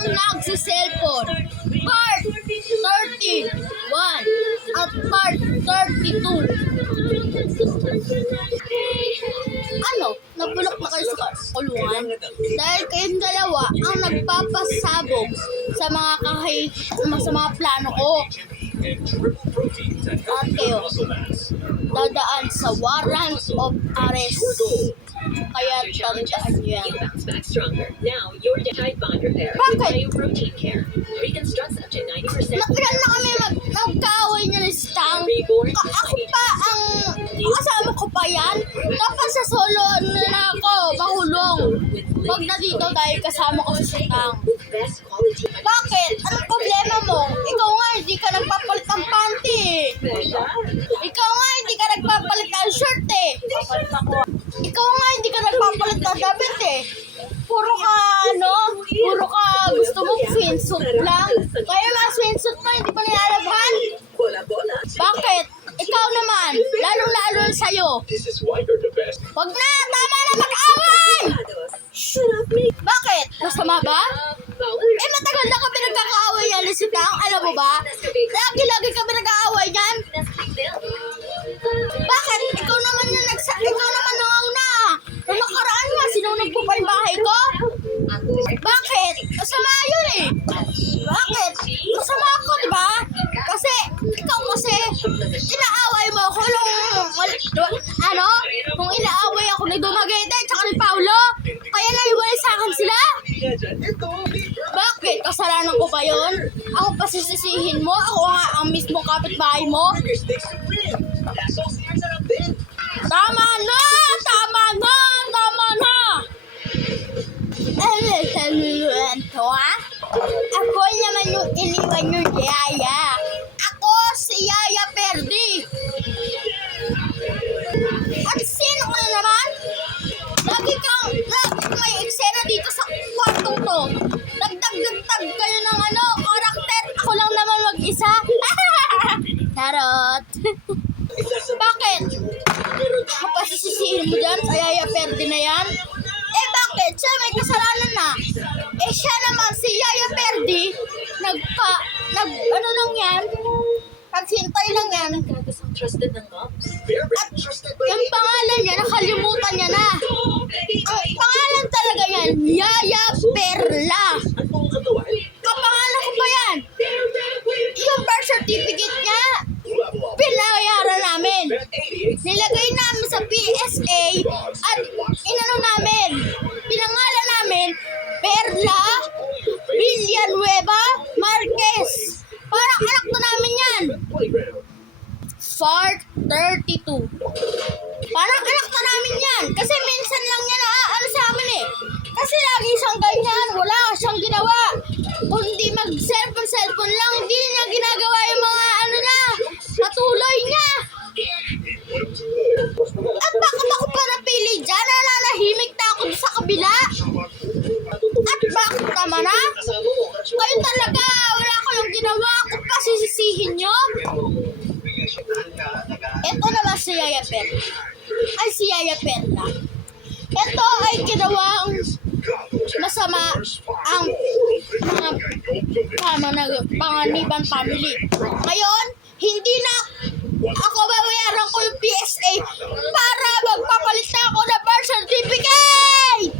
ang nagsiselfon. Part 31 at part 32. Ano? Nabulok na kayo sa kulungan? Dahil kayong dalawa ang nagpapasabog sa mga plano ko. At kayo dadaan sa warrant of arrest. Kaya tandaan niyo yan. Bakit? Matagal na kami nagkaaway niya ni Stang. Ako pa ang kasama ko pa yan. Dapat sa solo na ako, mahulong. Wag na dito dahil kasama ko si Stang. Bakit? Anong problema mo? Ikaw nga hindi ka nagpapalit ng panty. Ikaw nga hindi ka nagpapalit ng shirt eh. Ikaw nga hindi ka nagpapalit ng damit eh. Puro ka gusto mo swimsuit lang. Kaya mga swimsuit mo hindi pa nilalabhan. Bakit? Ikaw naman, lalong-lalo sa'yo. Wag na! Tama na mag-away! Bakit? Masama ba? Matagal na kami nagkakaaway yan, Lisitang. Alam mo ba? Lagi-lagi kami nag-aaway yan. Bakit? Ikaw naman nangauna. Nung nakaraan nga, sinunog mo pa yung bahay ko? Bakit? Masama yun eh. Bakit? Masama ako, di ba? Kasi, ikaw inaaway mo ako nung inaaway ako ni Dumaguete at saka ni Paulo. Kaya naiwalay sa akin sila? Bakit? Kasalanan ko ba yun? Ako pa sisisihin mo? Ako nga ang mismo kapitbahay mo? Tama na! Tama na! Tama na! Ako naman yung iniwan yung Yaya. Ako si Yaya Perdi. At sino ka na naman? Lagi may eksena dito sa kwartong to. Nagdagdag kayo ng karakter. Ako lang naman mag-isa. Charot. Bakit? Kapasisisihin mo dyan sa Yaya Perdi na yan? Bakit? Siya may kasalanan na. Siya naman, si Yaya Perdi, naghintay lang yan. At yung pangalan niya, nakalimutan niya na. Ang pangalan talaga yan, Yaya Perla. Kapangalan ko pa yan. Yung birth certificate niya, pinayaran namin. Nilagay namin sa PSA at pinangalan namin Perla Villanueva Marquez. Parang anak na namin yan. Part 32. Parang anak na namin yan. Kasi minsan lang yan sa amin eh. Kasi lagi siyang ganyan. Wala siyang ginawa. Kundi mag-cellphone lang. Hindi niya ginagawa yung mga patuloy niya. At bakit ako pa napili dyan? Nananahimik na ako sa kabila. At bakit naman kayo talaga, wala kayong ginawa. Ako pa sisisihin nyo. Ito naman si Yaya Perla. Si Yaya Perla. Ito ay ginawang masama ang mga panganiban family. Ngayon, hindi na ako babayaran ko yung PSA para magpapalit na ako ng birth certificate!